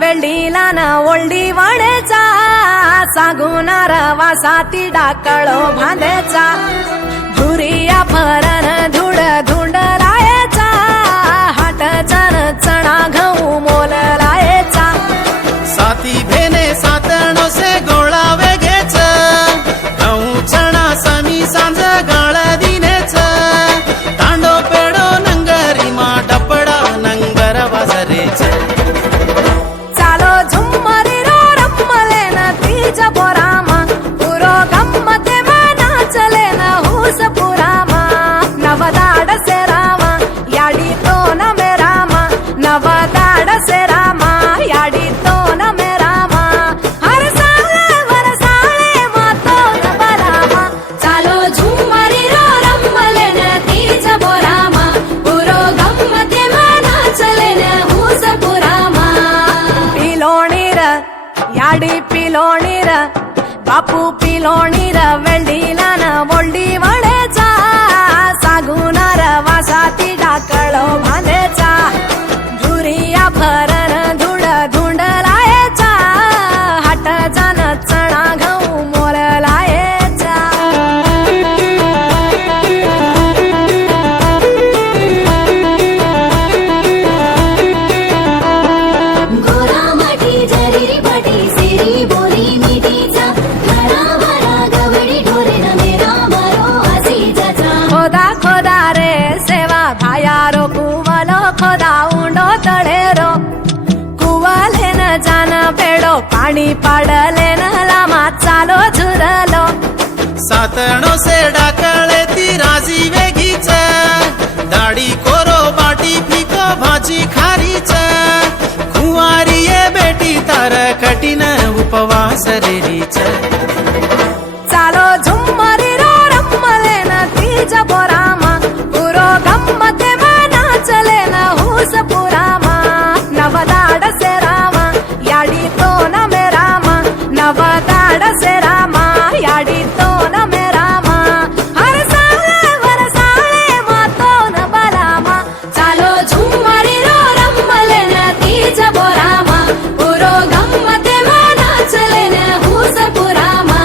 वेळीला ना ओल्डी वाड्याचा सागुनार वासाती डाकळो भांद्याचा धुरिया फरन धुड धुंड लायचा हाट चण चणा गहू मोल लायचा साती भेने सातणो से गोळा वेगेच गहू चणा समी सांज गाळ दिनेच तांडो पेडो नंगरी मा डपडा नंगर वाजरेच चालो झुम्मरी रो रम्मले न तीज बोरामा पुरो गम्मते में नाचले न हुस पुरामा नवदाड से रामा याडी तो न मेरामा नवदाड से रामा याडी तो न मेरामा हर साले वरसाले मातो न बरामा चालो झुम्मरी रो रम्मले न तीज बोरामा पुरो गम्मते में नाचले न हुस पुरामा पिलोणीर याडी पिलोणीर बापू पिलोणीर वेळीला न ओल्डी वाड्याचा सागुनार वासाती डाकळो भांद्याचा धुरिया फरन धुड धुंड लायचा हाट जान चणा गहू मोल लायचा गोरा माटी जरी बटी सिरी बोरी मिठीचा घरा भरा गवडी ढोरे न मेरा मारो हसी जाचा खोदा खोदा रे सेवा भायारो कुवलो खोदा उंडो तळेरो कुवले न जान पेडो पाणी पाडले न लामा चालो झुरलो सातणो से डाकळे ती राजी वेगीच दाढी कोरो बाटी फिको भाजी खारीच कुवारी ये बेटी तार कठीण उपवास रेरीच चालो झुम्मरी रो रम्मले न तीज बोरामा पुरो गम्मते में नाचले न हुस पुरामा नवदाड से रामा याडी तो न मेरामा नवदाड से रामा याडी तो न मेरामा हर साले वरसाले मातो न बरामा चालो झुम्मरी रो रम्मले न तीज बोरामा पुरो गम्मते में नाचले न हुस पुरामा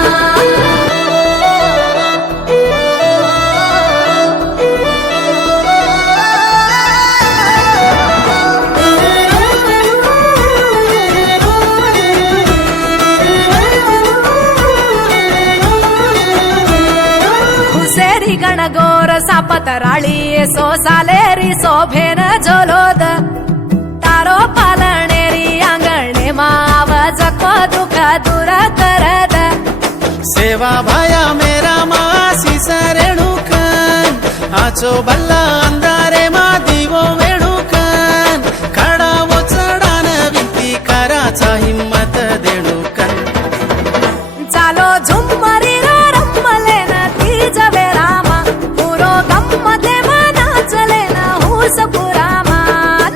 हुसेरी गणगोर सापतराळी सोसालेरी शोभेन झोलोद तारो पालणेरी आंगणे आवाज को दुःख दूर करद सेवा भाया मेरा मासी सरेणुकन आचो बल्ला अंधारे मा दिवो वेणुकन कडावो चढान विंती कराचा हिम्मत देणुकन चालो झुम्मरी रो रम्मले न तीज वेरामा पुरो गम्मते में नाचले न हुस पुरामा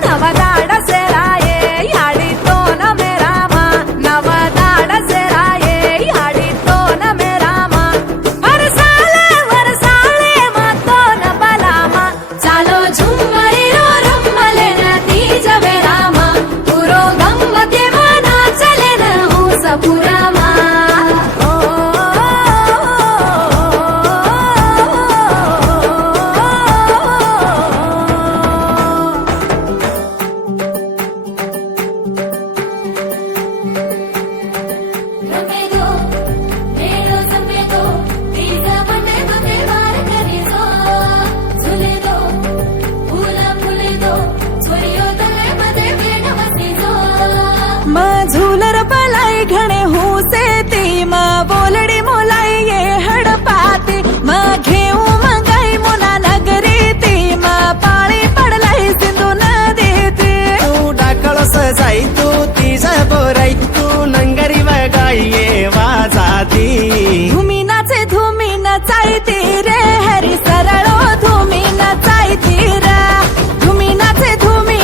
नवदाड से राये याडी तो न मेरामा नवदाड से राये याडी तो न मेरामा हर साले वरसाले मातो न बलामा चालो झुम्मरी रो रम्मले न तीज वेरामा पुरो गम्मते में नाचले न हुस पुरामा रमे दो मेरो समे दो तीजा बने तो तेवार करी सो झुले दो फुले दो छोरियो तले मधे बेन वसी सो झूलर बलाई घणे हुसे ती मा बोलडी मोलाई ये हडपाती मा घेऊ मंगाई मुना नगरी ती मा पाळी पडलाई सिंधू नदी ती तू डाकळ सजाई तू तीज बोराई तू नंगरी वगाई ये वाजाती धुमी नचायती रे हरी सरळो धुमी नचायती रा धुमी नाचे धुमी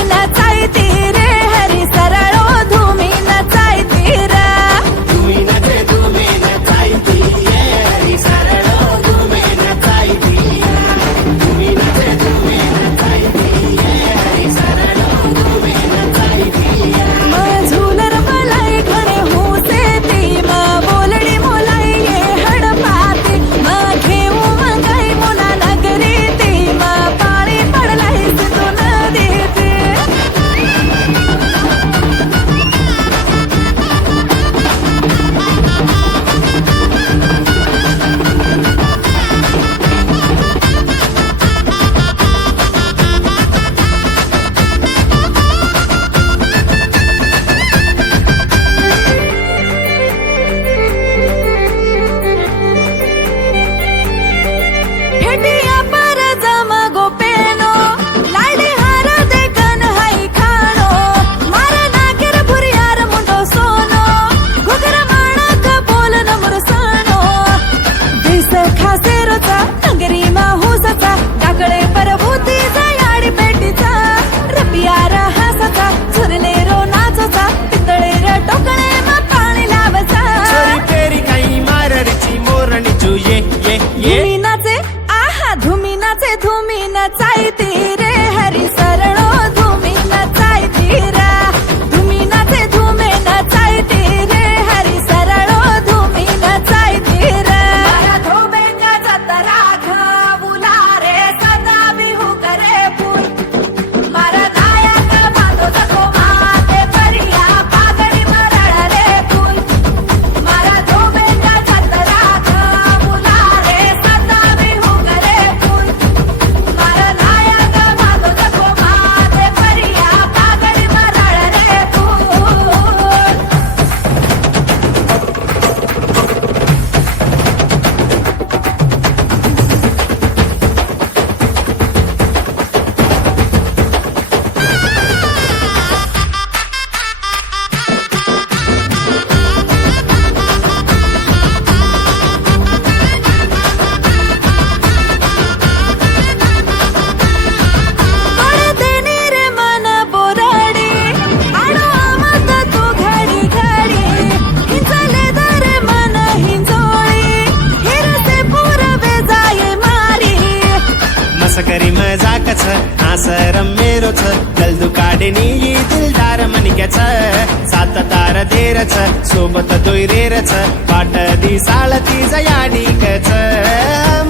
मायच सात तार देरच सोबत दोयरेरच वाट दिसाळ ती जयाडीकच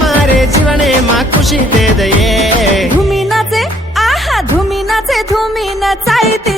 मारे जीवने मा खुशी दे दये धुमी नाचे आहा धुमी नाचे धुमी नचायती